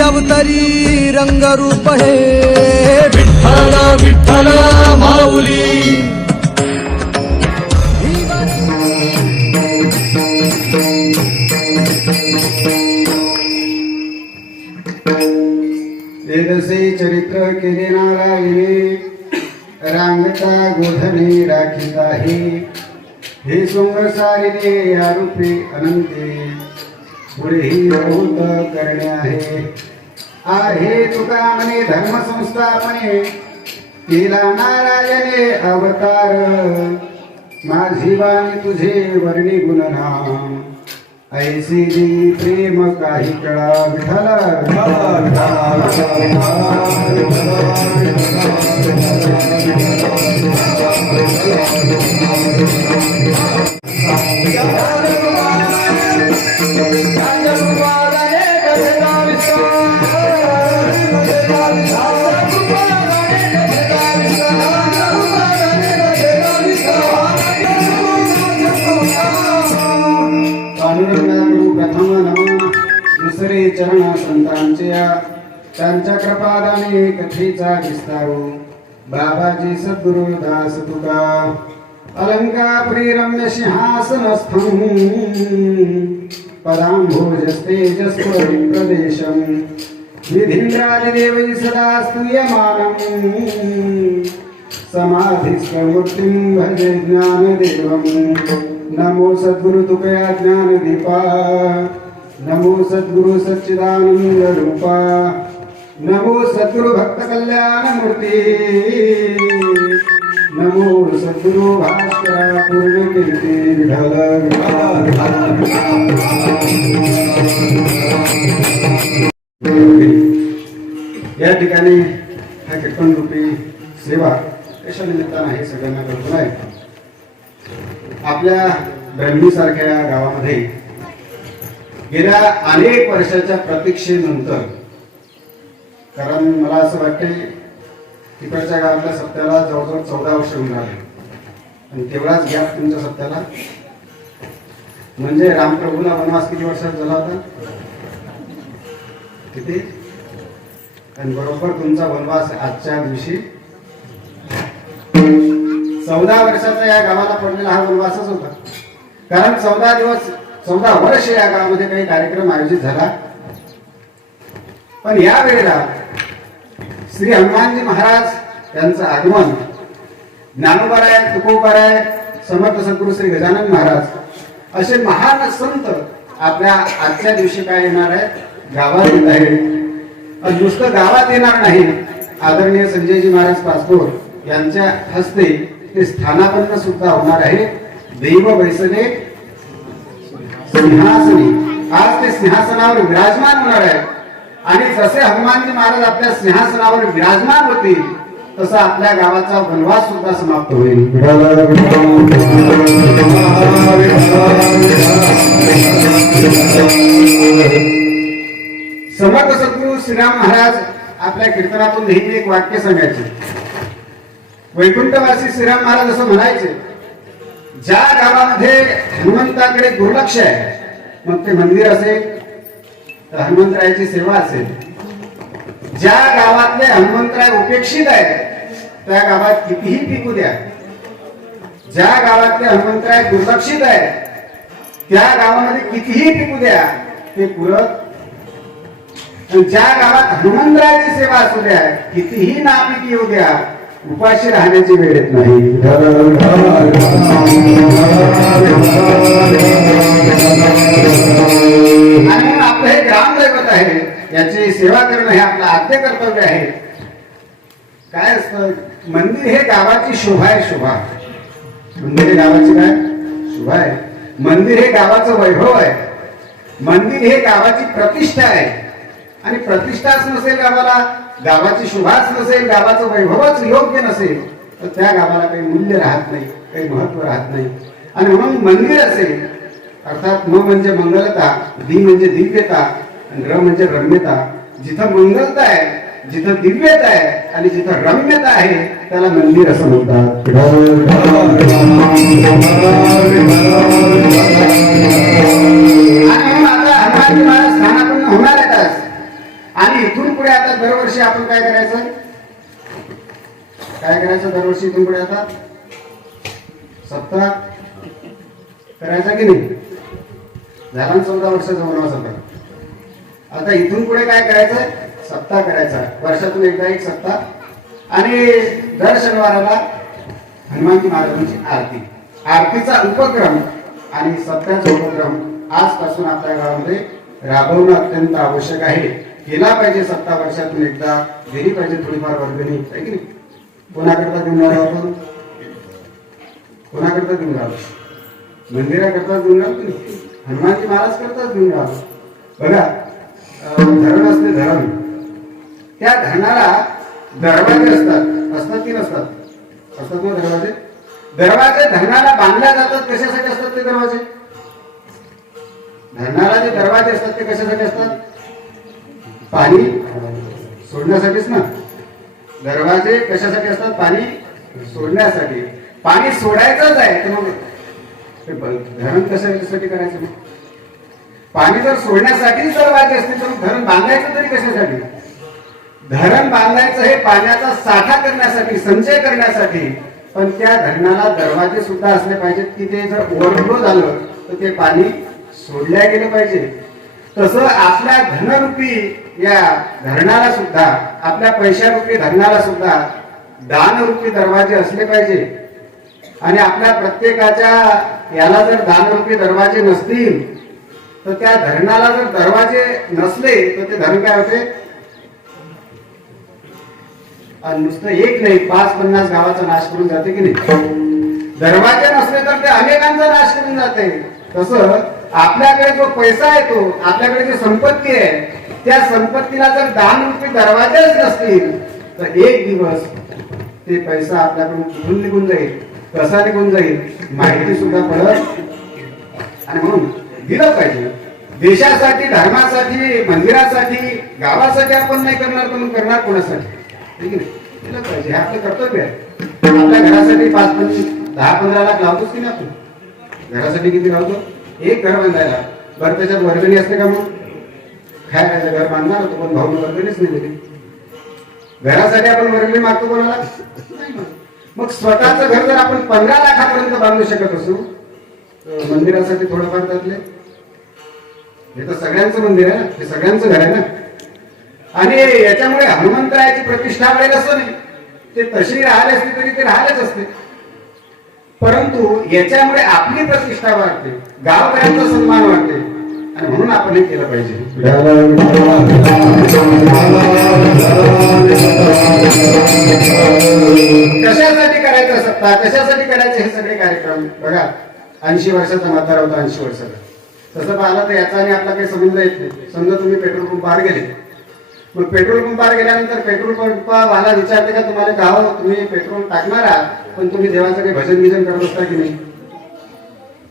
अवतरी रंगरूप हे विठ्ठल विठ्ठल माऊली वेदसे चरित्र केले नारायणे रांगता गोधने राखिता हे सोंग सारिणे आरूपे अनंते पुढेही बहुत करणे आहे तुका म्हणे धर्म संस्थापने केला नारायणे अवतार माझी वाणी तुझे वर्णी गुणनाम ऐसी जी प्रेम काही कळा विठ्ठल प्रथम नमन दुसरे चरण संतांचे त्यांच्या कृपादाने कथेचा विस्तारू बाबाजी सद्गुरु दास तुका अलंकापुरी रम्य सिंहासनस्थं पदाम्भोजस्तेजस्वरी प्रदेशं विधीन्द्रादिदेवै सदा स्तूयमानं समाधिस्वमूर्तिं भजे ज्ञानदेवं नमो सद्गुरु तुकया ज्ञानदीपा नमो सद्गुरु सच्चिदानंद रूपा नमो सद्गुरु भक्त कल्याण मूर्ती नमो सद्गुरु भास्कर पूर्ण कीर्ती विठ्ठल या ठिकाणी हा कीर्तन रूपी सेवा कशा निमित्तानं हे सगळ्यांना करतो आहे. आपल्या ब्रह्मीसारख्या गावामध्ये गेल्या अनेक वर्षाच्या प्रतीक्षेनंतर, कारण मला असं वाटते तिकडच्या गावातल्या सप्त्याला जवळजवळ 14 वर्ष होऊन राहिले आणि तेवढाच गॅप तुमच्या सप्त्याला, म्हणजे रामप्रभूला वनवास किती वर्षात झाला होता किती, आणि बरोबर तुमचा वनवास आजच्या दिवशी 14 वर्षाचा या गावाला पडलेला हा वनवासच होता. कारण 14 वर्ष या गावामध्ये काही कार्यक्रम आयोजित झाला, पण या वेळेला श्री हनुमानजी महाराज यांचं आगमन, ज्ञानोबाराय, तुकोबाराय, समर्थ सद्गुरू श्री गजानन महाराज असे महान संत आपल्या आजच्या दिवशी काय येणार आहेत, गावात येत आहेत. नुसतं गावात येणार नाही, आदरणीय संजयजी महाराज पाचपोर यांच्या हस्ते ते स्थानापन्न सुद्धा होणार आहे. दैव बैसले सिंहासनी, आज ते सिंहासनावर विराजमान होणार आहे. आणि जसे हनुमानजी महाराज आपल्या सिंहासनावर विराजमान होतील तसा आपल्या गावाचा वनवास सुद्धा समाप्त होईल. समर्थ सद्गुरू श्रीराम महाराज आपल्या कीर्तनातून नेहमी एक वाक्य सांगायचे. वैकुंठवासी श्रीराम महाराज असं म्हणायचे, ज्या गावामध्ये हनुमंताकडे दुर्लक्ष आहे, मग ते मंदिर असेल तर हनुमंतरायाची सेवा असेल, ज्या गावातले हनुमंतराय उपेक्षित आहे त्या गावात कितीही पिकू द्या, ज्या गावातले हनुमंतराय दुर्लक्षित आहे त्या गावामध्ये कितीही पिकू द्या ते पुरत, ज्या गावात हनुमंतरायाची सेवा असू द्या, कितीही नापिक येऊ द्या, उपाशी राहण्याची वेळ येत नाही. आणि आपलं हे ग्रामदैवत आहे, याची सेवा करणं हे आपलं आद्य कर्तव्य आहे. काय असतं, मंदिर हे गावाची शोभा आहे. शोभा मंदिर हे गावाची काय शोभा आहे. मंदिर हे गावाचं वैभव आहे. मंदिर हे गावाची प्रतिष्ठा आहे. आणि प्रतिष्ठाच नसेल गावाला, गावाची शोभाच नसेल, गावाचं वैभवच योग्य नसेल तर त्या गावाला काही मूल्य राहत नाही, काही महत्व राहत नाही. आणि म्हणून मंदिर असेल, अर्थात म म्हणजे मंगलता, दी म्हणजे दिव्यता, आणि र म्हणजे रम्यता. जिथं मंगलता आहे, जिथं दिव्यता आहे आणि जिथं रम्यता आहे त्याला मंदिर असं म्हणतात. आणि आता हनुमानजी महाराज स्थानापन्न होणार आहेत. आणि इथून पुढे आता दरवर्षी आपण काय करायचं दरवर्षी इथून पुढे आता सप्ताह करायचा की नाही? झाला ना 14 वर्षाचा वनवास आता. आता इथून पुढे काय करायचं? सप्ताह करायचा, वर्षातून एकदा एक सप्ताह. आणि दर शनिवाराला हनुमानजी महाराजांची आरतीचा उपक्रम आणि सप्ताहाचा उपक्रम आजपासून आपल्या गावामध्ये राबवणं अत्यंत आवश्यक आहे. केला पाहिजे. सप्ताह वर्षातून एकदा दिली पाहिजे थोडीफार वर्गणी, आहे की नाही? कोणाकरता देऊन राहिलो आपण? कोणाकरता देऊन राहिलो? मंदिराकरता देऊन राहिलो की हनुमानजी महाराज करताच देऊन राहिलो. बघा, धरण असते, धरण, त्या धरणाला दरवाजे असतात की नसतात? असतात ना दरवाजे. दरवाजे धरणाला बांधल्या जातात. कशासाठी असतात ते दरवाजे? धरणाला जे दरवाजे असतात ते कशासाठी असतात? पाणी सोडण्यासाठीच ना. दरवाजे कशासाठी असतात? पाणी सोडण्यासाठी. पाणी सोडायचंच आहे तर मग धरण कशासाठी करायचं? पाणी जर सोडण्यासाठीच दरवाजे असतील तर मग धरण बांधायचं तरी कशासाठी? धरण बांधायचं हे पाण्याचा साठा करण्यासाठी, संचय करण्यासाठी. पण त्या धरणाला दरवाजे सुद्धा असले पाहिजेत की ते जर ओव्हरफ्लो झालं तर ते पाणी सोडल्या गेलं पाहिजे. तसं आपल्या धनरूपी या धरणाला सुद्धा, आपल्या पैशारूपी धरणाला सुद्धा दानरूपी दरवाजे असले पाहिजे. आणि आपल्या प्रत्येकाच्या याला जर दानरूपी दरवाजे नसतील तर त्या धरणाला जर दरवाजे नसले तर ते धरण काय होते? नुसतं एक नाही, 5-50 गावाचा नाश करून जाते की नाही? दरवाजे नसले तर ते अनेकांचा नाश करून जाते. तसं आपल्याकडे जो पैसा येतो, आपल्याकडे जी संपत्ती आहे, त्या संपत्तीला जर दानरूपी दरवाजेच नसतील तर एक दिवस ते पैसा आपल्याकडून कुठून निघून जाईल, कसा निघून जाईल माहिती सुद्धा पडत. आणि म्हणून दिलं पाहिजे. देशासाठी, धर्मासाठी, मंदिरासाठी, गावासाठी आपण नाही करणार तर मग करणार कोणासाठी? दिलं पाहिजे. हे आपलं कर्तव्य आहे. आपल्या घरासाठी 5-10-15 लाख लावतोच की नाही आपण? घरासाठी किती लावतो? एक घर बांधायला. बरं, त्याच्यात वर्गणी असते का? मग काय घर बांधणार होतो पण भाऊ वर्गणीच नाही दिली. घरासाठी आपण वर्गणी मागतो कोणाला? मग स्वतःचं घर जर आपण 15 लाखापर्यंत बांधू शकत असू, मंदिरासाठी थोडंफार त्यातले, हे तर सगळ्यांचं मंदिर आहे ना, हे सगळ्यांचं घर आहे ना. आणि याच्यामुळे हनुमंतरायाची प्रतिष्ठा वाढेल असं नाही, ते तशी राहिले असते तरी ते राहिलेच असते. परंतु याच्यामुळे आपली प्रतिष्ठा वाढते, गावकऱ्यांचा सन्मान वाढते. आणि म्हणून आपण हे केलं पाहिजे. कशासाठी करायचं सप्ताह, कशासाठी करायचे हे सगळे कार्यक्रम? बघा, 80 वर्षाचा म्हातारा होता, 80 वर्षाचा. तसं पाहिलं तर याचा आणि आपला काही संबंध येत नाही. समजा तुम्ही पेट्रोल पंपावर गेले, मग पेट्रोल पंपावर गेल्यानंतर पेट्रोल पंपावाला विचारते का तुम्हाला गाव तुम्ही पेट्रोल टाकणार आहात पण तुम्ही देवाचं काही भजन गिजन करत असता की नाही?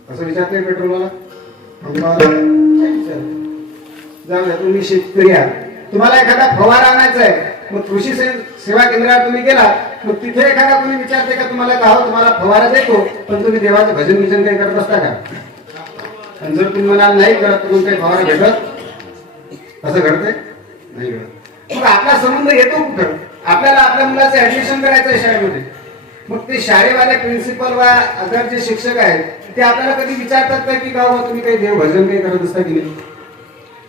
असं विचारते पेट्रोलवाला पंपावाला? जाऊ द्या, तुम्ही शेतकरी आहात, तुम्हाला एखादा फवारा आणायचा आहे, मग कृषी सेवा केंद्रावर तुम्ही गेला, मग तिथे एखादा कोणी विचारते का तुम्हाला गाव तुम्हाला फवारा देतो पण तुम्ही देवाचं भजन गिजन काही करत असता का? आणि जर तुम्ही म्हणाल नाही करत तुम्ही काही फवारा भेटत, असं घडते नाही घडत. मग आपला संबंध येतो कुठं? आपल्याला आपल्या मुलाचं ऍडमिशन करायचं आहे शाळेमध्ये, मग ते शाळेवाले प्रिन्सिपल वा अदर जे शिक्षक आहेत ते आपल्याला कधी विचारतात का की गाव तुम्ही काही देव भजन काही करत असता की नाही?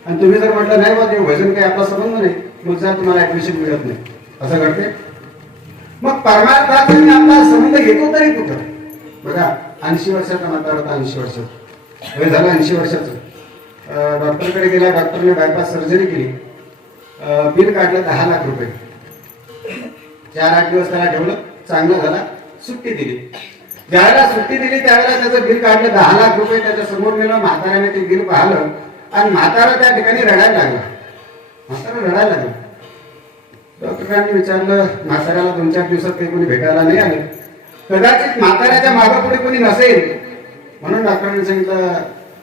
आणि तुम्ही जर म्हटलं नाही बा देव भजन काही आपला संबंध नाही, मग जर तुम्हाला ऍडमिशन मिळत नाही, असं घडते. मग परमार्थात आपला संबंध येतो तरी कुठं? बघा, 80 वर्षाचा म्हातारा होता, 80 वर्षाचा वय झालं, 80 वर्षाचं. डॉक्टरकडे गेला, डॉक्टरने बायपास सर्जरी केली, बिल काढलं 10 लाख रुपये. 4-8 दिवस त्याला ठेवलं, चांगलं झाला, सुट्टी दिली. ज्यावेळेला सुट्टी दिली त्यावेळेला त्याचं बिल काढलं 10 लाख रुपये, त्याच्या समोर नेलं, म्हाताऱ्याने ते बिल पाहिलं आणि म्हातारा त्या ठिकाणी रडायला लागला. म्हातारा रडायला लागला. डॉक्टरांनी विचारलं, म्हाताऱ्याला 2-4 दिवसात काही कोणी भेटायला नाही आले, कदाचित म्हाताऱ्याच्या मागे पुढे कोणी नसेल, म्हणून डॉक्टरांनी सांगितलं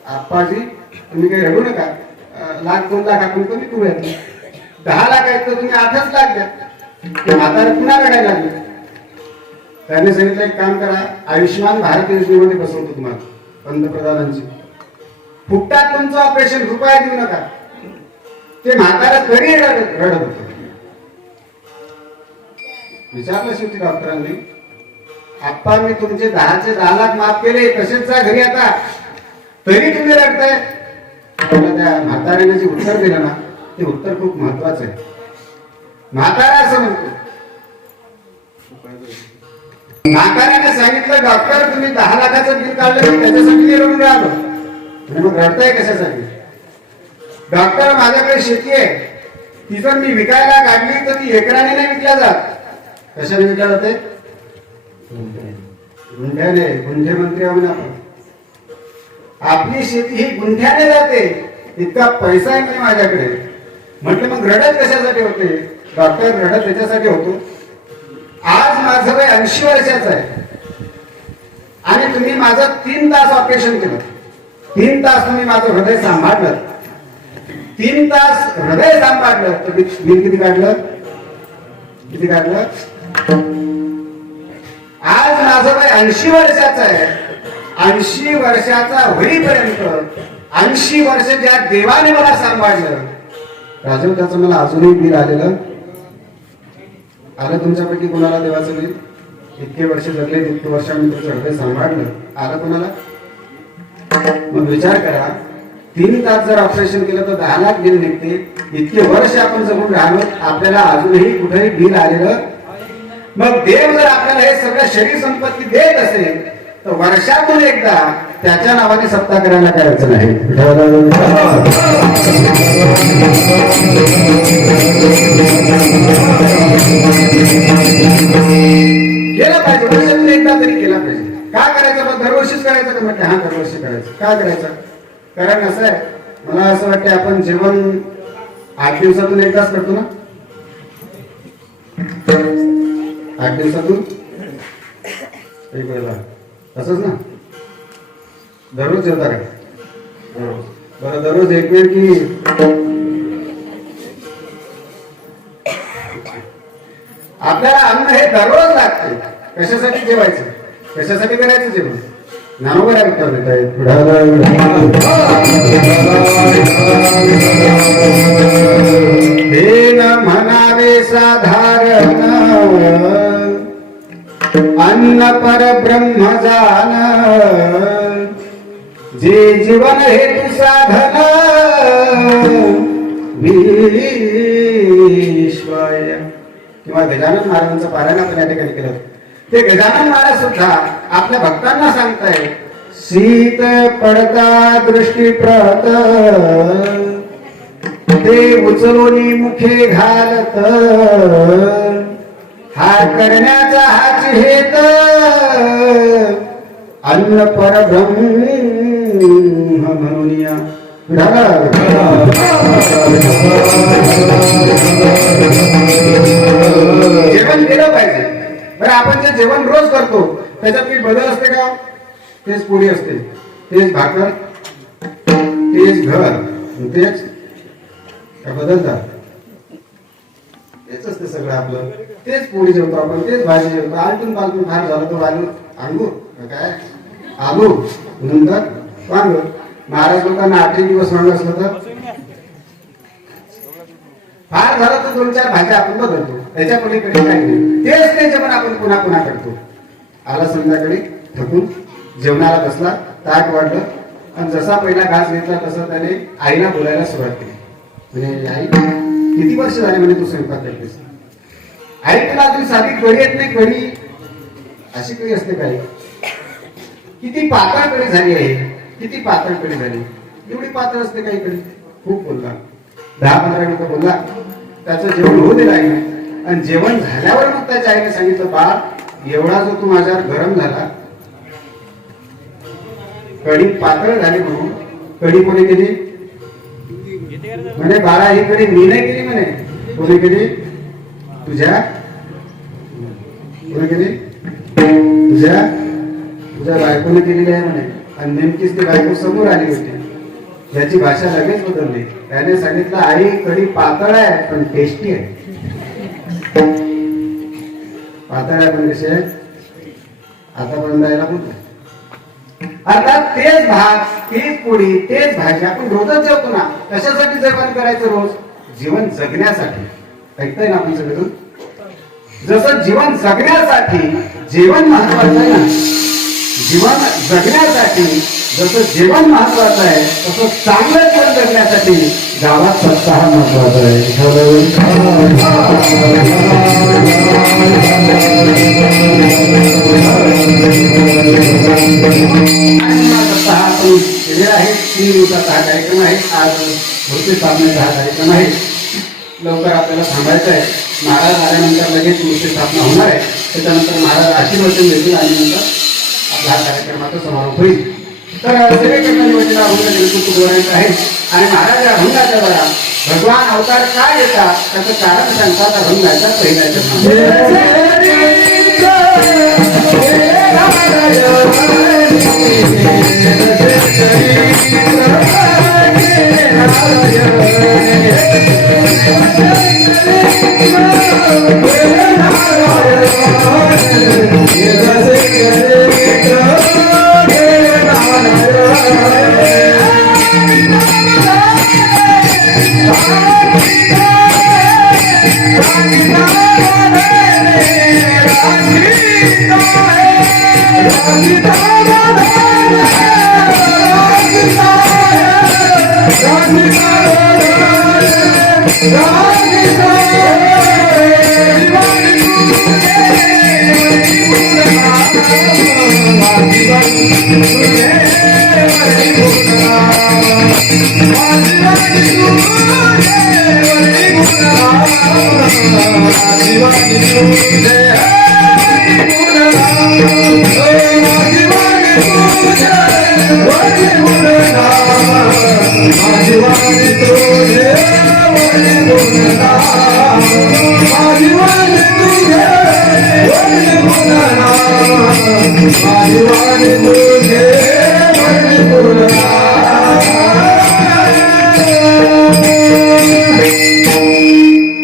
आप्पाजी तुम्ही काही रडू नका, 1-2 लाख आपण कमी करूयात, 10 लाख आहेत तर तुम्ही 8च लाख द्या. ते म्हातारा पुन्हा रडायला लागले. त्यांनी सांगितलं एक काम करा, आयुष्यमान भारत योजनेमध्ये बसवतो तुम्हाला, पंतप्रधानांची, फुकटात तुमचं ऑपरेशन, रुपया देऊ नका. ते म्हातारा तरी रडत होत. विचारलं शेवटी डॉक्टरांनी, आप्पा मी तुमचे 10 लाख माफ केले, तसेच जा घरी आता, तरी तुम्ही रडताय. त्या म्हाताऱ्याने जे उत्तर दिलं ना, ते उत्तर खूप महत्वाचं आहे. म्हातारा असं म्हणतो, म्हाताऱ्याने सांगितलं डॉक्टर तुम्ही 10 लाखाचं बिल काढलं, मी त्याच्यासाठी रडून राहिलो. आणि मग रडताय कशासाठी? डॉक्टर माझ्याकडे शेती आहे, ती जर मी विकायला काढली तर ती एकराने नाही विकल्या जात. कशाने विकल्या जाते? गुंठ्याने. गुंठे मंत्री आहोत आपण. आपली शेती ही गुंठ्याने जाते, इतका पैसा आहे म्हणजे माझ्याकडे. म्हटलं मग रडत कशासाठी होते? डॉक्टर रडत त्याच्यासाठी होतो, आज माझं वय 80 वर्षाचं आहे आणि तुम्ही माझं 3 तास ऑपरेशन केलं. 3 तास तुम्ही माझं हृदय सांभाळलं. 3 तास हृदय सांभाळलं तर बिल किती काढलं? किती काढलं? आज माझं वय 80 वर्षाचं आहे. 80 वर्षाचा होईपर्यंत 80 वर्ष ज्या देवाने मला सांभाळलं, राजू त्याचं मला अजूनही बिल आलेलं आलं. तुमच्यापैकी कोणाला देवाचं बिल? इतके वर्ष जगले, इतके वर्ष आम्ही तुमचं हृदय सांभाळलं, आलं कोणाला? मग विचार करा, 3 तास जर ऑपरेशन केलं तर 10 लाख बिल निघते. इतके वर्ष आपण जगून राहिलो, आपल्याला अजूनही कुठेही बिल आलेलं. मग देव जर आपल्याला हे सगळं शरीर संपत्ती देत असेल तर वर्षातून एकदा त्याच्या नावाने सप्ताह करायला काय अडचण आहे? केला पाहिजे, वर्षातून एकदा तरी केला पाहिजे. काय करायचं? मग दरवर्षीच करायचं का? म्हटलं हा दरवर्षी करायचं. काय करायचं? कारण असं आहे, मला असं वाटतं आपण जेवण 8 दिवसातून एकदाच करतो ना. 8 दिवसातून एक वेळेला, असंच ना? दररोज जेवता का? बरं, दररोज एक वेळ की आपल्याला अन्न हे दररोज लागते. कशासाठी जेवायचं? कशासाठी करायचं जेवण? ज्ञानोबा उत्तर देत आहेत. हे न म्हणावे साधारण, अन्न परब्रह्म जान, जे जीवन हेतु साधन, विश्वाय. किंवा गजानन महाराजांचं पारायण आपण या ठिकाणी केलं. ते गजानन महाराज सुद्धा आपल्या भक्तांना सांगताय, शीत पडता दृष्टी प्रत, ते उचलोनी मुखे घालत, हा करण्याचा हाच हेत, अन्न परब्रह्म म्हणून. जेवण केलं पाहिजे. बरं, आपण जे जेवण रोज करतो त्याच्यात काही बदल असते का? तेच पोळी असते, तेच भाकर, तेच घर, तेच काय बदलतात? तेच असते सगळं आपलं. तेच पोळी जेवतो आपण, तेच भाजी जेवतो. आलटून पालटून फार झालं तर अंगूर काय आलू, नंतर वांग. महाराज लोकांना 8 दिवस वांग असलं तर फार झालं तर 2-4 भाज्या आपण बदलतो. त्याच्या पलीकडे काही नाही. तेच ते जेवण आपण पुन्हा पुन्हा करतो. आला संध्याकाळी थकून जेवणाला बसला, ताट वाढलं आणि जसा पहिला घास घेतला तसं त्याने आईला बोलायला सुरुवात केली. म्हणजे आई, किती वर्ष झाले म्हणे तू स्वयंपाक करतेस? आई, तुला अजून साधी कढी येत नाही? कढी अशी कढी असते काही? किती पातळ कढी झाली आहे, किती पातळ कढी झाली. एवढी पातळ असते काही कढी? खूप बोलला, 10-15 मिनिटं बोलला. त्याचं जेवण होऊ दिलं आईने. आणि जेवण झाल्यावर मग त्याच्या आईने सांगितलं, बाळ एवढा जो तू माझ्यावर गरम झाला, कढी पातळ झाली म्हणून कढी कोणी केली? म्हणे बाळा ही कढी मी नाही केली म्हणे. कोणी केली? तुझ्या कोणी केली? तुझ्या बायकोने केलेली आहे म्हणे. आणि नेमकीच ती बायको समोर आली होती. याची भाषा लगेच बदलली. त्याने सांगितलं, आई कढी पातळ आहे पण टेस्टी आहे. पातळ आहे पण कशी आहे? आतापर्यंत यायला बोलतो. अर्थात तेच भात, तेच पोळी, तेच भाजी आपण रोजच जेवतो ना. कशासाठी जेवण करायचं रोज? जीवन जगण्यासाठी, ऐकताय ना आपण सगळं? जसं जीवन जगण्यासाठी जेवण महत्वाचं आहे ना, जीवन जगण्यासाठी जसं जेवण महत्वाचं आहे तसं चांगलं जीवन जगण्यासाठी गावात सत्ता हा महत्वाचा आहे. सत्ता हा आपण केलेला आहे. 3 दिवसाचा हा कार्यक्रम आहे. आज मूर्ती स्थापनेचा हा कार्यक्रम आहे. लवकर आपल्याला थांबायचं आहे. महाराज आल्यानंतर लगेच मूर्ती स्थापना होणार आहे. त्याच्यानंतर महाराज आशीर्वचन देतील आणि नंतर आपला हा कार्यक्रमाचा समारोप होईल. तर सेवेकरणाची वतीला अभंग देवपूर आहे आणि महाराज या अभंगाच्या द्वारा भगवान अवतार काय येतात त्याचं कारण सांगतात. अभंगाचा पहिला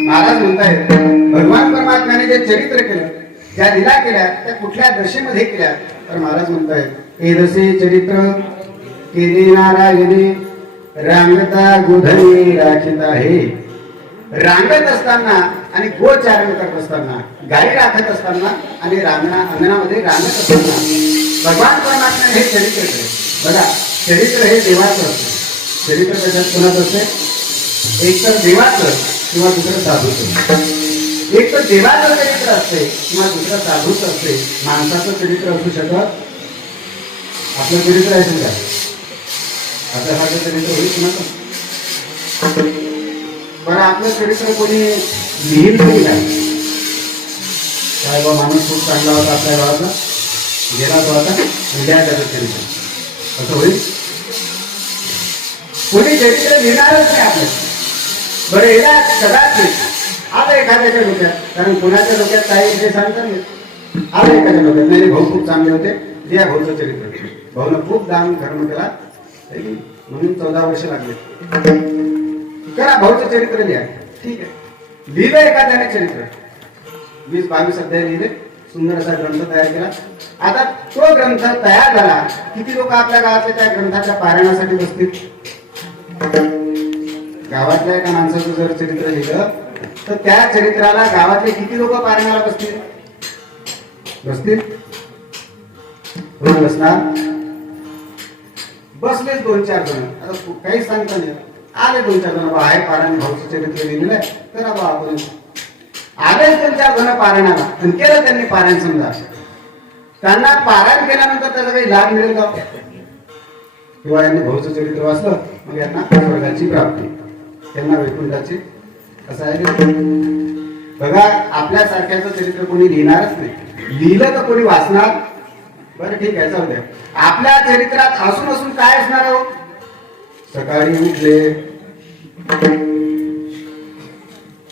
महाराज म्हणतायत भगवान परमात्म्याने जे चरित्र केलं, ज्या लीला केल्या त्या कुठल्या दशेमध्ये केल्या, तर महाराज म्हणतायत हे दशे चरित्र केली नारायणी रांगता गोधनी राखीत आहे. रांगत असताना आणि गोचारण करत असताना, गाई राखत असताना आणि अंगणामध्ये रांगत असताना भगवान परमात्म्याने हे चरित्र केलं. बघा, चरित्र हे देवाचं असते. चरित्र कशात कोणाचं असते? एक तर देवाचं किंवा दुसरं साधूचं. एक तर देवाचं चरित्र असते किंवा दुसरं साधूचं असते. माणसाचं चरित्र असू शकत. आपलं चरित्र आहे समजा, आपल्यासारखं चरित्र होईल कुणाचं? बरं, आपलं चरित्र कोणी लिहिल तरी काय बा माणूस खूप चांगला होता आपल्या गावाचा, गेला तो आता उद्या त्याचं चरित्र असं होईल? कोणी चरित्र लिहिणारच नाही आपलं. बरं, याला कदाचित आलं एखाद्याच्या डोक्यात, कारण कोणाच्या डोक्यात काही विषय सांगता नाही. आलं एखाद्या डोक्यात, नाही भाऊ खूप चांगले होते, द्या भाऊचं चरित्र. भाऊनं खूप दान धर्म केला म्हणून 14 वर्ष लागले. करा भाऊचं चरित्र लिहा. ठीक आहे, लिहिलं एखाद्याने चरित्र, 20-22 अध्याय लिहिले, सुंदर असा ग्रंथ तयार केला. आता तो ग्रंथ तयार झाला, किती लोक आपल्या गावातल्या त्या ग्रंथाच्या पारायणासाठी बसतील? गावातल्या एका माणसाचं जर चरित्र लिहिलं तर त्या चरित्राला गावातले किती लोक पारायणाला बसतील? बसणार? बसलेच 2-4 जण. आता काही सांगता नाही, आले 2-4 जण, आहे पारायण भाऊचं चरित्र लिहिलेलं आहे, करा बा आपण. आले 2-4 जण पारायणाला आणि केलं त्यांनी पारायण. समजा त्यांना पारायण केल्यानंतर त्याचा काही लाभ मिळेल का? किंवा यांनी भाऊचं चरित्र वाचलं मग यांना स्वर्गाची प्राप्ती, त्यांना वैकुंठाची, असं आहे. बघा, आपल्यासारख्याचं चरित्र कोणी लिहिणारच नाही. लिहिलं तर कोणी वाचणार? बरं ठीक आहे, जाऊ द्या. आपल्या चरित्रात असून काय असणार हो? सकाळी उठले,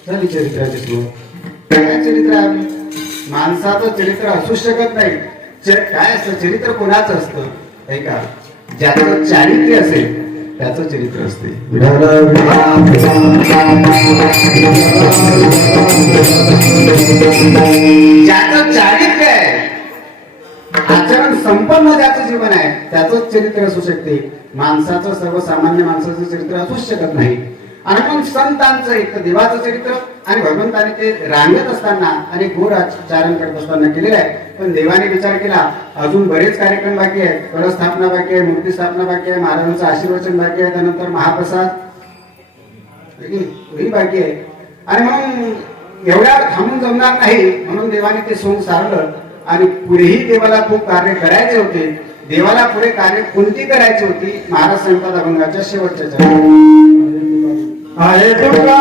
झाली चरित्राची सुरुवात. काय चरित्र आहे? माणसाचं चरित्र असू शकत नाही. काय असतं चरित्र? कोणाचं असतं? ऐका, ज्याचं चारित्र्य असेल त्याचं चरित्र असते. ज्याचं चारित्र्य आहे, आचरण संपन्न ज्याचं जीवन आहे त्याचंच चरित्र असू शकते. माणसाचं, सर्वसामान्य माणसाचं चरित्र असूच शकत नाही. आणि मग संतांचं एक देवाचं चरित्र आणि भगवंताने ते रांगत असताना आणि गुणाचारण करत असताना केलेलं आहे. पण देवाने विचार केला अजून बरेच कार्यक्रम बाकी आहेत. कळस्थापना बाकी आहे, मूर्ती स्थापना बाकी आहे, महाराजांचं आशीर्वचन बाकी आहे, त्यानंतर महाप्रसाद ही बाकी आहे. आणि मग एवढ्या थांबून जमणार नाही म्हणून देवाने ते सोंग सारलं आणि पुढेही देवाला खूप कार्य करायचे होते. देवाला पुढे कार्य कोणती करायची होती? महाराज सांगतात अभंगाच्या शेवटच्या चरणी आहे तुका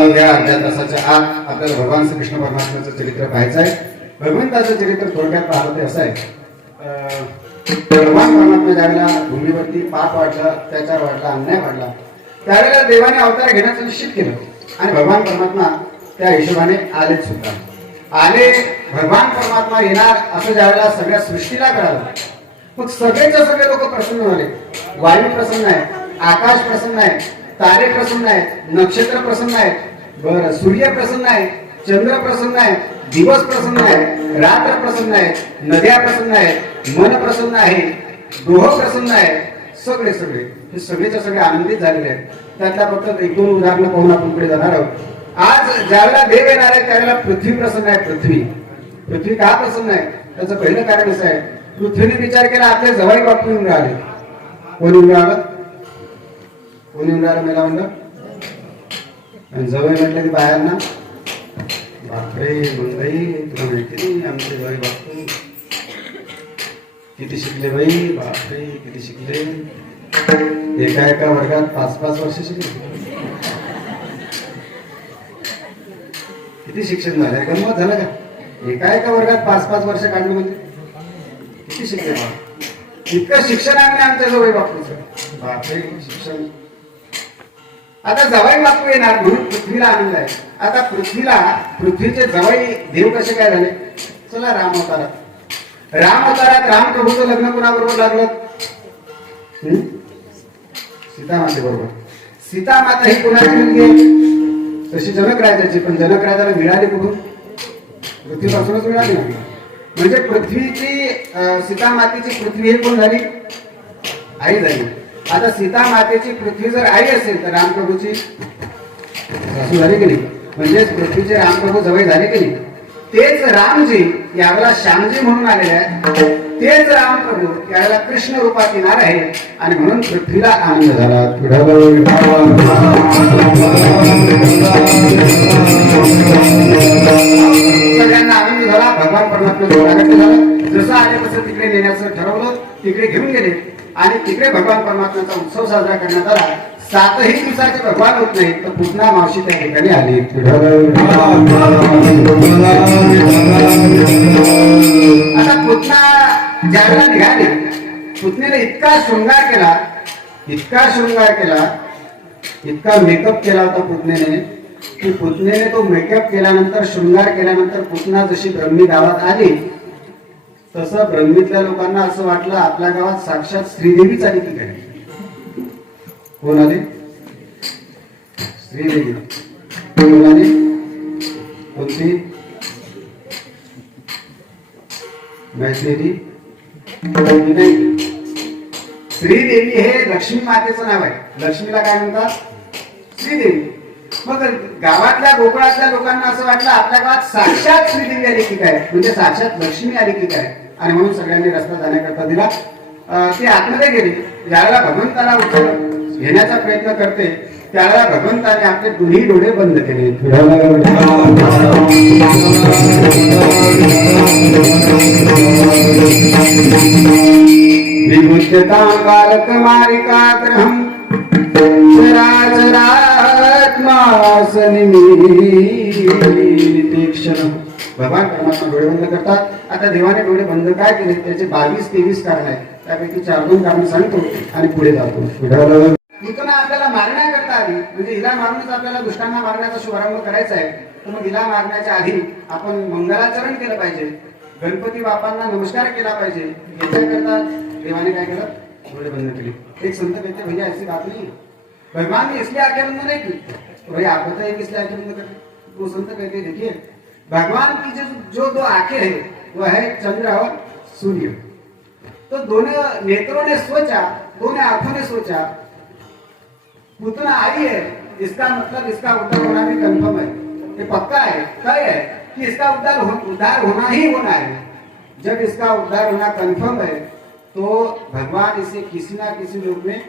अवघ्या अर्ध्या तासाच्या आत आपल्याला भगवान श्रीकृष्ण परमात्म्याचं चरित्र पाहायचं आहे. भगवंताचं चरित्र थोडक्यात पाहिलं ते असं आहे. भगवान परमात्मा ज्यावेळेला भूमीवरती पाप वाढला, अत्याचार वाढला, अन्याय वाढला, त्यावेळेला देवाने अवतार घेण्याचं निश्चित केलं आणि भगवान परमात्मा त्या हिशोबाने आलेच सुद्धा आले. भगवान परमात्मा येणार असं ज्यावेळेला सगळ्या सृष्टीला कळालं, मग सगळेच्या सगळे लोक प्रसन्न झाले. वायू प्रसन्न आहे, आकाश प्रसन्न आहे, तारे प्रसन्न आहेत, नक्षत्र प्रसन्न आहेत, बर सूर्य प्रसन्न आहे, चंद्र प्रसन्न आहे, दिवस प्रसन्न आहे, रात्र प्रसन्न आहे, नद्या प्रसन्न आहेत, मन प्रसन्न आहे, ग्रह प्रसन्न आहे. सगळे सगळे हे सगळेच्या सगळे आनंदित झालेले आहेत. त्यातल्या फक्त एक दोन उदाहरणं पाहून आपण पुढे जाणार आहोत. आज ज्यावेळेला देव येणार आहे त्यावेळेला पृथ्वी प्रसन्न आहे. पृथ्वी का प्रसन्न आहे? त्याचं पहिलं कारण असं आहे, पृथ्वीने विचार केला आपल्या जवळ बापू येऊन राहिले. कोण येऊन राहिलं? कोण येऊन राहिलं मेला म्हणलं? आणि जवळ म्हटलं की बाहेरना बापरे मंदाई तुला माहिती नाही आमचे जवळ बापू किती शिकले बाई, बापरे किती शिकले. एका वर्गात 5-5 वर्ष शिकले. किती शिक्षण झालंय? गंमत झालं का? एका वर्गात 5-5 वर्ष काढणं म्हणजे किती शिकले बा? इतकं शिक्षण आहे आमच्या जवळ बापूचं. बापरे शिक्षण. आता जवाई बापू येणार म्हणून पृथ्वीला आनंद आहे. आता पृथ्वीचे जवाई देव कसे काय झाले? चला राम अवतारात राम प्रभूचं लग्न कोणाबरोबर लागलं? सीतामाते बरोबर. सीतामाता ही कोणाची मुलगी आहे? तशी जनक राजाची, पण जनक राजाला मिळाली कुठून? पृथ्वीपासूनच मिळाली ना. म्हणजे पृथ्वीची सीतामातेची पृथ्वी ही कोण झाली? आई झाली. आता सीतामातेची पृथ्वी जर आई असेल तर रामप्रभूची सासू झाली की नाही? म्हणजेच पृथ्वीचे रामप्रभू जवळ झाले की नाही? तेच रामजी यावेळेला श्यामजी म्हणून आलेले आहेत. तेच रामप्रभू यावेळेला कृष्ण रूपात येणार आहे आणि म्हणून पृथ्वीला आनंद झाला. सगळ्यांना आनंद झाला. भगवान परमात्म्याचं प्रागट्य झालं. जसं आले तसं तिकडे नेण्याचं ठरवलं, तिकडे घेऊन गेले आणि तिकडे भगवान परमात्म्याचा उत्सव साजरा करण्यात आला. 7ही दिवसाचे भगवान होत नाही तर पुतना मावशी त्या ठिकाणी आली. आता पुतना ज्यावेळेला निघाले, पुतणीने इतका शृंगार केला, इतका शृंगार केला, इतका मेकअप केला होता पुतण्याने की पुतण्याने तो मेकअप केल्यानंतर, शृंगार केल्यानंतर पुतना जशी ब्रह्मी गावात आली तसं ब्रह्मीतल्या लोकांना असं वाटलं आपल्या गावात साक्षात श्रीदेवीच आली की काय. कोण आली? श्रीदेवी. कोण आली? कोणती? मैत्रिणी नाही. श्रीदेवी हे लक्ष्मी मातेचं नाव आहे. लक्ष्मीला काय म्हणतात? श्रीदेवी. मग गावातल्या गोकुळातल्या लोकांना असं वाटलं आपल्या गावात साक्षात श्रीदेवी आली की काय, म्हणजे साक्षात लक्ष्मी आली की काय. आणि म्हणून सगळ्यांनी रस्ता जाण्याकरता दिला. ती आतमध्ये गेली. ज्यावेळेला भगवंताला उचलून घेण्याचा प्रयत्न करते त्यावेळेला भगवंताने आपले दोन्ही डोळे बंद केले. विभुत्यतांगारकमारिकाग्रहं चराचरात्मासनिमीलितेक्षणं. भगवान परमात्मा डोळे बंद करतात. आता देवाने डोळे बंद काय केले त्याचे 22-23 कारण आहेत. त्यापैकी 4-2 कारण सांगतो आणि पुढे जातो. पुतना आपल्याला मारण्याकरता आली, म्हणजे हिला मारूनच आपल्याला दुष्टांना मारण्याचा शुभारंभ करायचा आहे. तर मग हिला मारण्याच्या आधी आपण मंगलाचरण केलं पाहिजे, गणपती बापांना नमस्कार केला पाहिजे. याच्याकरता देवाने काय केलं? डोळे बंद केले. एक संत कहते भैया ऐसी बात नहीं, भगवान ने इसलिए आंखें बंद नहीं की. भाई आप बताइए किसलिए आंखें बंद करते? वो संत कहते देखिए भगवान की जो 2 आंखें है वो है चंद्र और सूर्य. तो दोनों नेत्रों ने सोचा, दोनों आंखों ने सोचा पुतना आई है, इसका मतलब इसका उद्धार होना भी कंफर्म है, ये पक्का है, तय है कि इसका उद्धार होना ही होना है. जब इसका उद्धार होना कंफर्म है तो भगवान इसे किसी ना किसी रूप में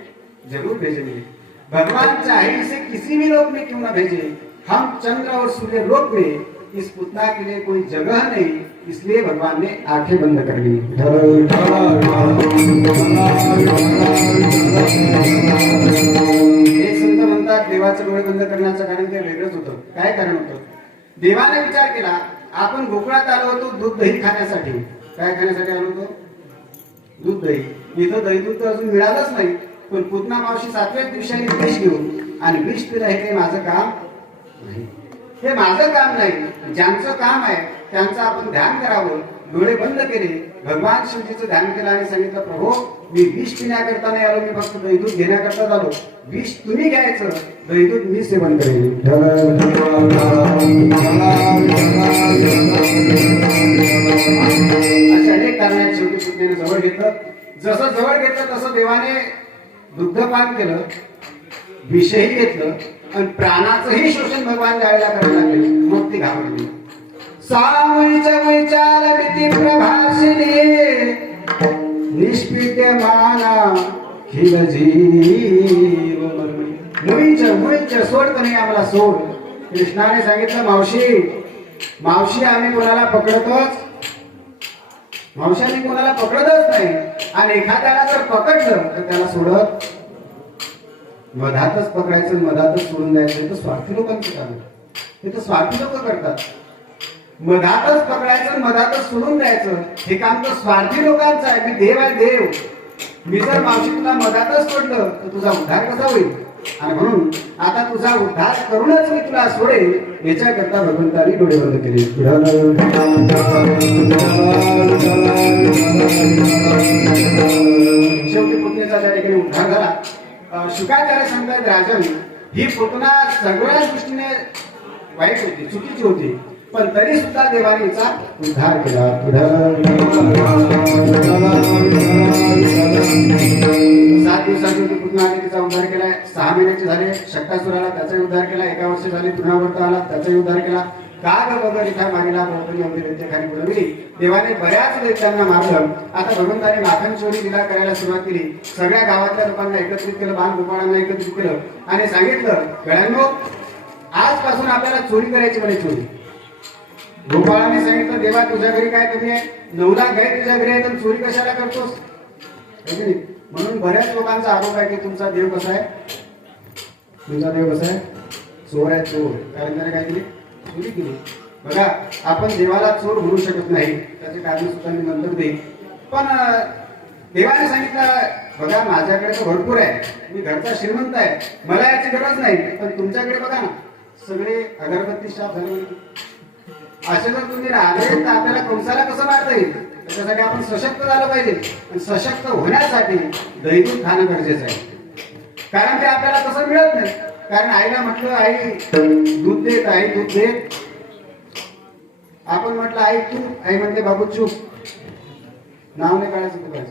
जरूर भेजेंगे. भगवान चाहे इसे किसी भी लोक में क्यों ना भेजे, हम चंद्र और सूर्य लोक में इस पुतना के लिए कोई जगह नहीं, इसलिए भगवान ने आंखें बंद कर ली. एक संत म्हणतात देवाचं डोळे बंद करण्याचं कारण ते वेगळंच होतं. काय कारण होतं? देवाने विचार केला आपण गोकुळात आलो होतो दूध दही खाण्यासाठी. काय खाण्यासाठी आलो होतो? दूध दही. इथं दही दूध तर अजून मिळालंच नाही. पण पुतना मावशी 7व्या दिवशी विष घेऊन आणि विष पिलं हे काही माझं काम नाही, हे माझं काम नाही. ज्यांचं काम आहे त्यांचं आपण ध्यान करावं. डोळे बंद केले, भगवान शिवजीचं ध्यान केलं आणि सांगितलं प्रभू मी विष पिण्याकरता नाही आलो, मी फक्त दहीदूध घेण्याकरता आलो. विष तुम्ही घ्यायचं, दहीदूध मी सेवन करेन. अशा अनेक कारणात शेवटी पुतण्याने जवळ घेतलं. जसं जवळ घेतलं तसं देवाने दुग्धपान केलं, विषही घेतलं आणि प्राणाचंही शोषण भगवान द्यायला करायला लागले. मग ती घाबरली. सामूहिक भीती प्रभासिनी निष्पीड्यमाना खिल जीव मर्मी. मुळीच सोडत नाही आम्हाला सोड. कृष्णाने सांगितलं मावशी आम्ही कोणाला पकडतोच, मावशांनी कोणाला पकडतच नाही. आणि एखाद्याला जर पकडलं तर त्याला सोडत मधातच पकडायचं, मधातच सोडून द्यायचं. तर स्वार्थी लोकांचं काम आहे. हे तर स्वार्थी लोक करतात. मधातच पकडायचं, मधातच सोडून द्यायचं, हे काम तर स्वार्थी लोकांचं आहे. मी देव आहे देव. मी जर मावशी तुला मधातच सोडलं तर तुझा उद्धार कसा होईल? आणि म्हणून आता तुझा उद्धार करूनच मी तुला सोडेल. याच्याकरता भगवंतानी डोळे बंद केले. शेवटी पुतण्याचा त्या ठिकाणी उद्धार झाला. शुकाचार्य सांगतात राजन ही पुतना सगळ्या दृष्टीने वाईट होती, चुकीची होती, पण तरी सुद्धा देवाने हिचा उद्धार केला. 7 दिवसाची पुतना आली, तिचा उद्धार केलाय. 6 महिन्याचे झाले शक्तासुराला, त्याचाही उद्धार केला. 1 वर्ष झाले तृणावर्त आला, त्याचाही उद्धार केला. काग बगर इथं मागेला प्रभूंनी अवधी दैत्याखाली बोलवली. देवाने बऱ्याच दैत्यांना मारलं. आता भगवंताने माखन चोरी लीला करायला सुरुवात केली. सगळ्या गावातल्या लोकांना एकत्रित केलं, बाल गोपाळांना एकत्रित केलं आणि सांगितलं गळ्यांनो आजपासून आपल्याला चोरी करायची म्हणे. चोरी. गोपाळाने सांगितलं देवा तुझ्या घरी काय कमी आहे? 9 लाख गाय तुझ्या घरी आहे तर चोरी कशाला करतोस? म्हणून बऱ्याच लोकांचा आरोप आहे की तुमचा देव कसा आहे? तुमचा देव कसा आहे? चोर आहे, चोर. कारण त्याने काय केली? चोरी केली. बघा आपण देवाला चोर म्हणू शकत नाही, त्याचे कारण सुद्धा मी नंतर देईन. पण देवाने सांगितलं बघा माझ्याकडे तर भरपूर आहे, मी घरचा श्रीमंत आहे, मला याची गरज नाही. पण तुमच्याकडे बघा ना, सगळे अगरबत्ती शाप झाले. असे जर तुम्ही राहिले तर आपल्याला कंसाला कसं मारता येईल? त्याच्यासाठी आपण सशक्त झालं पाहिजे. आणि सशक्त होण्यासाठी दही दूध खाणं गरजेचं आहे. कारण ते आपल्याला तसं मिळत नाही. कारण आईला म्हटलं आई दूध देत, आई दूध देत. आपण म्हटलं आई तू, आई म्हणते बाबू चूप, नाव नाही काढायचं तुला.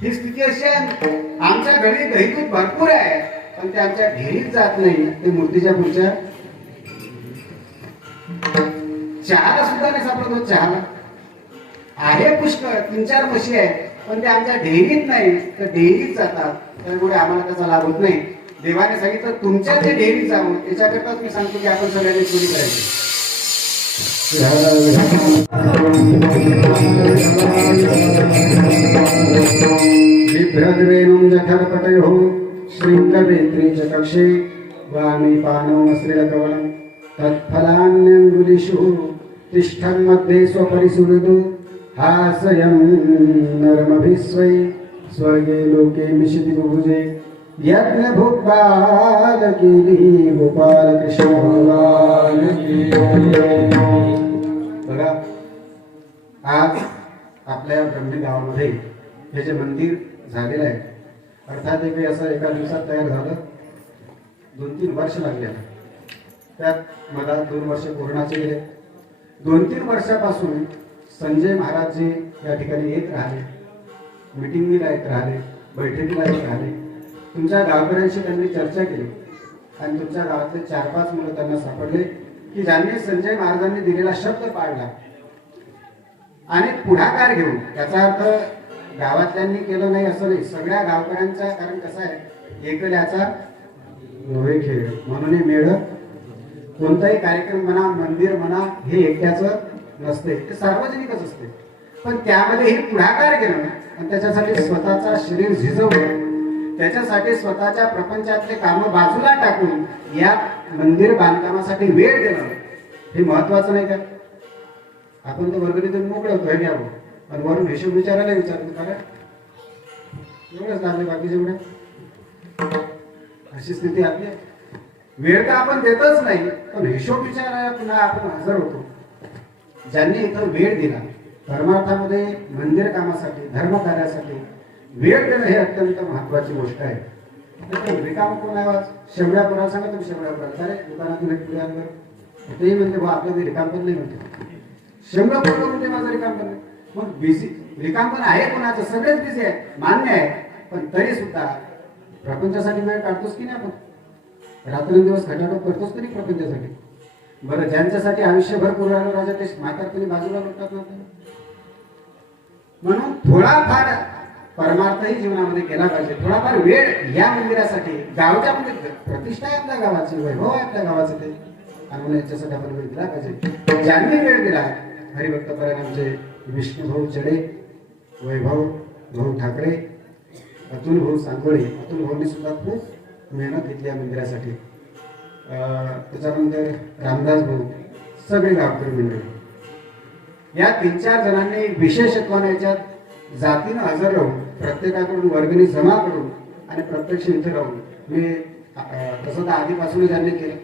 ही स्थिती अशी आहे. आमच्या घरी दही दूध भरपूर आहे, पण ते आमच्या घेरीत जात नाही. ते मूर्तीच्या पुढच्या चहाला सुद्धा नाही सापडतो. चहाला आहे पुष्कळ, 3-4 म्हशी आहेत, पण ते आमच्या डेअरीत नाही, तर डेअरीत जातात. त्यामुळे आम्हाला त्याचा लाभ होत नाही. देवाने सांगितलं तुमच्या जे डेअरीत जावं, त्याच्याकरता मी सांगतो की आपण सगळ्यांनी चोरी करायची. बिभ्रद्वेणुं जठरपटयोः श्रीङ्कवेत्री च कक्षे वामी पानौ श्रीलकवनं तत्फलान्यङ्गुलिषु तिष्ठन् मध्ये स्वपरिसुहृदु हास्यं नरमभिस्वै स्वर्गे लोके मिशिति बुभुजे यज्ञ भोपालकेली गोपाल कृष्ण भगवान की जय. बघा आज आपल्या ब्रह्मी गावामध्ये हे जे मंदिर झालेलं आहे, अर्थात एक असं एका दिवसात तयार झालं. 2-3 वर्ष लागले. त्यात मला 2 वर्ष कोरोनाचे गेले. 2-3 वर्षापासून संजय महाराज जे या ठिकाणी येत राहिले, मिटिंगला येत राहिले, बैठकीला येत राहिले. तुमच्या गावकऱ्यांशी त्यांनी चर्चा केली आणि तुमच्या गावातले 4-5 मुलं त्यांना सापडले की ज्यांनी संजय महाराजांनी दिलेला शब्द पाळला आणि पुढाकार घेऊन, त्याचा अर्थ गावातल्यांनी केलं नाही असं नाही, सगळ्या गावकऱ्यांचा. कारण कसं आहे, एकल्याचा नव्हे खेळ म्हणून हे मेळ. कोणताही कार्यक्रम म्हणा, मंदिर म्हणा, हे एकट्याचं नसते, ते सार्वजनिकच असते. पण त्यामध्ये हे पुढाकार घेणं आणि त्याच्यासाठी स्वतःचा शरीर झिजवणं, त्याच्यासाठी स्वतःच्या प्रपंचातले कामं बाजूला टाकून या मंदिर बांधकामासाठी वेळ देणं, हे महत्वाचं नाही का? आपण तर वर्गणीतून मोकळे होतो, हे घ्यावं आणि वरून हिशोब विचारायला विचारतो कारण एवढंच लागले, बाकी जेवढे. अशी स्थिती आपली. वेळ तर आपण देतच नाही, पण हिशोब विचारायला पुन्हा आपण हजर होतो. ज्यांनी इथं वेळ दिला परमार्थामध्ये, मंदिर कामासाठी, धर्म कार्यासाठी वेळ देणं हे अत्यंत महत्वाची गोष्ट आहे. रिकाम कोण आहे? शेवड्या पुरा सांगा तुम्ही. शेवड्या पुरा अरे दुकानातून एक पुढ्यावर तेही म्हणते बा आपलं रिकाम पण नाही म्हणते. शेवड्या पुरा म्हणते माझं रिकाम पण नाही. मग बिझी रिकाम पण आहे कोणाचं? सगळेच बिझी आहे, मान्य आहे. पण तरी सुद्धा प्रपंचासाठी वेळ काढतोच की नाही आपण? रात्रंदिवस खटाटो करतोच तरी प्रपंचासाठी. बरं, ज्यांच्यासाठी आयुष्यभर पुराणं राजा ते म्हातारपणी बाजूला लोटतात ना. म्हणून थोडाफार परमार्थही जीवनामध्ये केला पाहिजे. थोडाफार वेळ या मंदिरासाठी, गावच्या म्हणजे प्रतिष्ठा आहे आपल्या गावाची, वैभव आहे आपल्या गावाचं, ते आणि याच्यासाठी आपण वेळ दिला पाहिजे. ज्यांनी वेळ दिला, हरिभक्त परिणामचे विष्णुभाऊ चढे, वैभव भाऊ ठाकरे, अतुल भाऊ सांगोळे. अतुल भाऊंनी सुद्धा खूप मेहनत घेतली या मंदिरासाठी. त्याच्यानंतर रामदास भाऊ, सगळे गावकरी मंडळी. या 3-4 जणांनी विशेषत्वाने याच्यात जातीनं हजर राहून, प्रत्येकाकडून वर्गणी जमा करून आणि प्रत्यक्ष इथे राहून, मी तसं तर आधीपासूनच ज्यांनी केलं.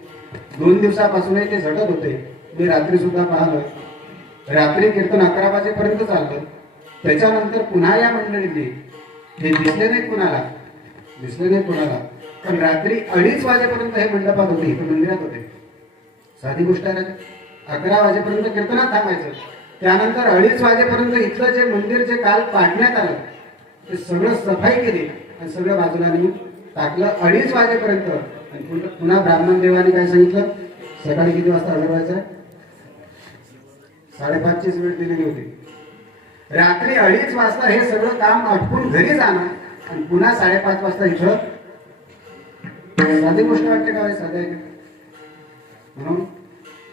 2 दिवसापासूनही ते झटत होते. मी रात्री सुद्धा पाहिलं. रात्री कीर्तन 11 वाजेपर्यंत चाललं. त्याच्यानंतर पुन्हा या मंडळींनी, हे दिसले नाही कुणाला, पण रात्री 2:30 वाजेपर्यंत हे मंडपात होते, इथे मंदिरात होते. साधी गोष्ट आहे ना. 11 वाजेपर्यंत कीर्तनात थांबायचं. त्यानंतर 2:30 वाजेपर्यंत इथलं जे मंदिर जे काल पाडण्यात आलं ते सगळं सफाई केली आणि सगळं बाजूला नेऊन टाकलं 2:30 वाजेपर्यंत. आणि पुन्हा ब्राह्मण देवाने काय सांगितलं, सकाळी किती वाजता हजर व्हायचं? 5:30चीच वेळ दिलेली होती. रात्री 2:30 वाजता हे सगळं काम आटपून घरी जाणं आणि पुन्हा 5:30 वाजता इथं. साधी गोष्ट वाटते का? साध्या आहे. म्हणून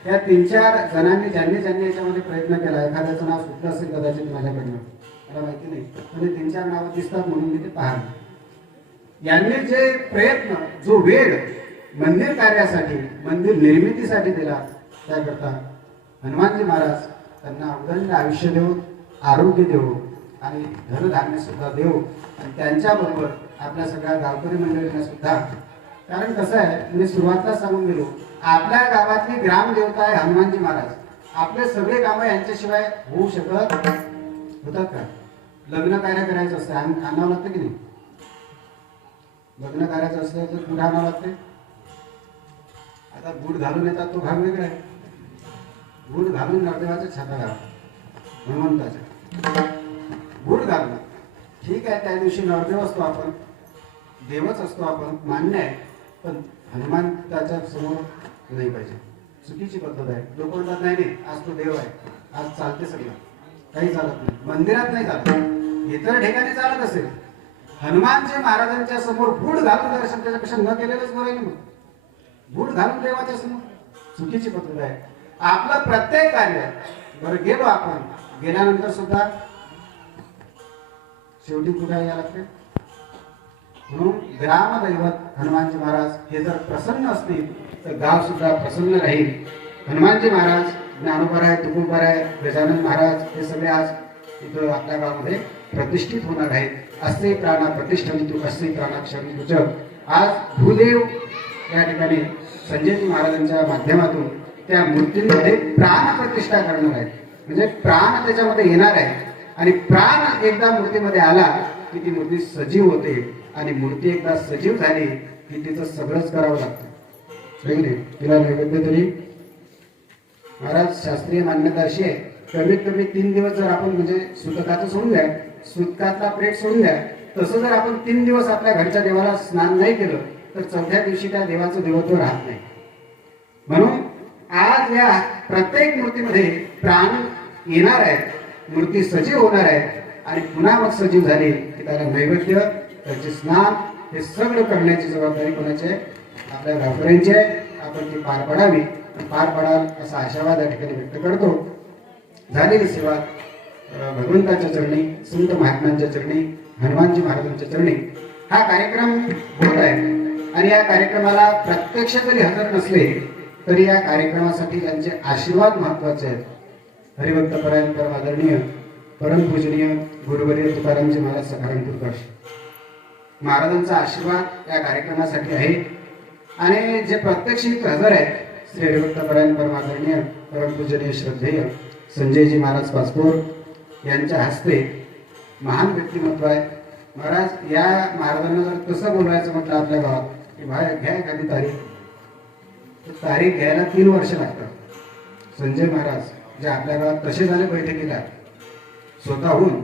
त्या 3-4 जणांनी ज्यांनी याच्यामध्ये प्रयत्न केला, एखाद्याचं नाव सुद्धा असेल कदाचित माझ्याकडनं, मला माहिती नाही, पण 3-4 नावं दिसतात म्हणून मी ते पाहतो. यांनी जे प्रयत्न, जो वेळ मंदिर कार्यासाठी, मंदिर निर्मितीसाठी दिला, त्याकरता हनुमानजी महाराज त्यांना अवदंड आयुष्य देव, आरोग्य देव आणि धनधान्य सुद्धा देऊ आणि त्यांच्याबरोबर आपल्या सगळ्या गावकरी मंडळींना सुद्धा. कारण कसं आहे, मी सुरुवातीला सांगून गेलो, आपल्या गावातली ग्रामदेवता आहे हनुमानजी महाराज. आपले सगळे कामं यांच्याशिवाय होऊ शकत होतात का? लग्न कार्य करायचं असतं आणावं लागतं की नाही? लग्न करायचं असतं तर गुढ आणावं लागते. आता गुढ घालून येतात तो भाग वेगळा आहे. गुढ घालून नरदेवाच्या छाता घाला, हनुमंताच्या गुढ घालणं ठीक आहे. त्या दिवशी नरदेव असतो आपण, देवच असतो आपण, मान्य आहे. पण हनुमंताच्या समोर नाही पाहिजे, चुकीची पद्धत आहे. लोक म्हणतात नाही नाही आज तो देव आहे, आज चालते सगळं, काही चालत नाही. मंदिरात नाही चालत, इतर ठिकाणी चालत असेल. हनुमानजी महाराजांच्या समोर गुढ घालून दर्शन त्याच्यापेक्षा न केलेलंच बरं आहे. मग गुढ घालून देवाच्या समोर चुकीची पद्धत आहे. आपलं प्रत्येक कार्य बरं गेलो आपण, गेल्यानंतर सुद्धा शेवटी कुठे यायला लागते. म्हणून ग्रामदैवत हनुमानजी महाराज हे जर प्रसन्न असतील तर गाव सुद्धा प्रसन्न राहील. हनुमानजी महाराज, ज्ञानोबराय, तुकोबराय, गजानन महाराज हे सगळे आज इथं आपल्या गावामध्ये प्रतिष्ठित होणार आहेत. असे प्राणा प्रतिष्ठन तू असे प्राणाक्षर तुझ. आज भूदेव या ठिकाणी संजयजी महाराजांच्या माध्यमातून त्या मूर्तींमध्ये प्राण प्रतिष्ठा करणार आहेत. म्हणजे प्राण त्याच्यामध्ये येणार आहे आणि प्राण एकदा मूर्तीमध्ये आला की ती मूर्ती सजीव होते आणि मूर्ती एकदा सजीव झाली की तिचं सगळंच करावं लागतं. तिला नैवेद्य तरी महाराज शास्त्रीय मान्यता अशी आहे, कमीत कमी 3 दिवस जर आपण म्हणजे सुतकाचं सोडून द्या, सुतकातला प्लेट सोडून द्या, तसं जर आपण 3 दिवस आपल्या घरच्या देवाला स्नान नाही केलं तर 4थ्या दिवशी त्या देवाचं देवत्व राहत नाही. म्हणून आज या प्रत्येक मूर्तीमध्ये प्राण येणार आहे, मूर्ती सजीव होणार आहे आणि पुन्हा मग सजीव झाली की त्याला नैवेद्य, त्याचे स्नान हे सगळं करण्याची जबाबदारी कोणाची आहे? आपल्या गावकऱ्यांची आहे. आपण ती पार पडावी, पार पडाल असा आशावाद या ठिकाणी व्यक्त करतो. झालेली सेवा भगवंताच्या चरणी, संत महात्म्यांच्या चरणी, हनुमानजी महाराजांच्या चरणी हा कार्यक्रम होत आहे. आणि या कार्यक्रमाला प्रत्यक्ष जरी हजर नसले तरी या कार्यक्रमासाठी त्यांचे आशीर्वाद महत्वाचे आहेत. हरिभक्त परायण परम आदरणीय परमपूजनीय गुरुवर्य तुकारामजी महाराज सखारामपूरकर महाराजांचा आशीर्वाद या कार्यक्रमासाठी आहे. आणि जे प्रत्यक्ष हजर आहेत श्री हरिभक्त परायण परम आदरणीय परमपूजनीय श्रद्धेय संजयजी महाराज पाचपोर यांच्या हस्ते महान व्यक्तिमत्व आहे. महाराज या महाराजांना जर कसं बोलवायचं म्हटलं आपल्या गावात की बाहेर घ्या एखादी तारीख घ्यायला 3 वर्ष लागतात. संजय महाराज जे आपल्या गावात तसे झाले बैठकीला स्वतःहून,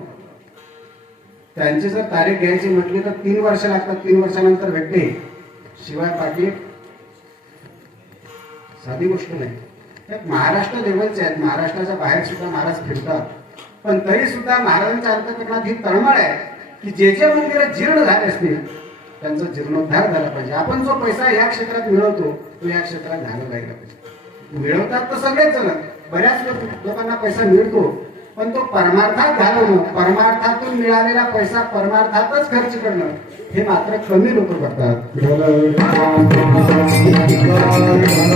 त्यांची जर तारीख घ्यायची म्हटली तर 3 वर्ष लागतात. 3 वर्षानंतर भेटते. शिवाय पाटील साधी गोष्ट नाही. महाराष्ट्र लेवलचे आहेत, महाराष्ट्राच्या बाहेर सुद्धा महाराज फिरतात. पण तरी सुद्धा महाराजांच्या अंतःकरणात ही तळमळ आहे की जे जे मंदिर जीर्ण झाले असतील त्यांचा जीर्णोद्धार झाला पाहिजे. आपण जो पैसा या क्षेत्रात मिळवतो तो या क्षेत्रात झाला पाहिजे. मिळवतात तर सगळेच जण, बऱ्याच लोकांना पैसा मिळतो, पण तो परमार्थात घालवणं, परमार्थातून मिळालेला पैसा परमार्थातच खर्च करणं हे मात्र कमी लोक करतात.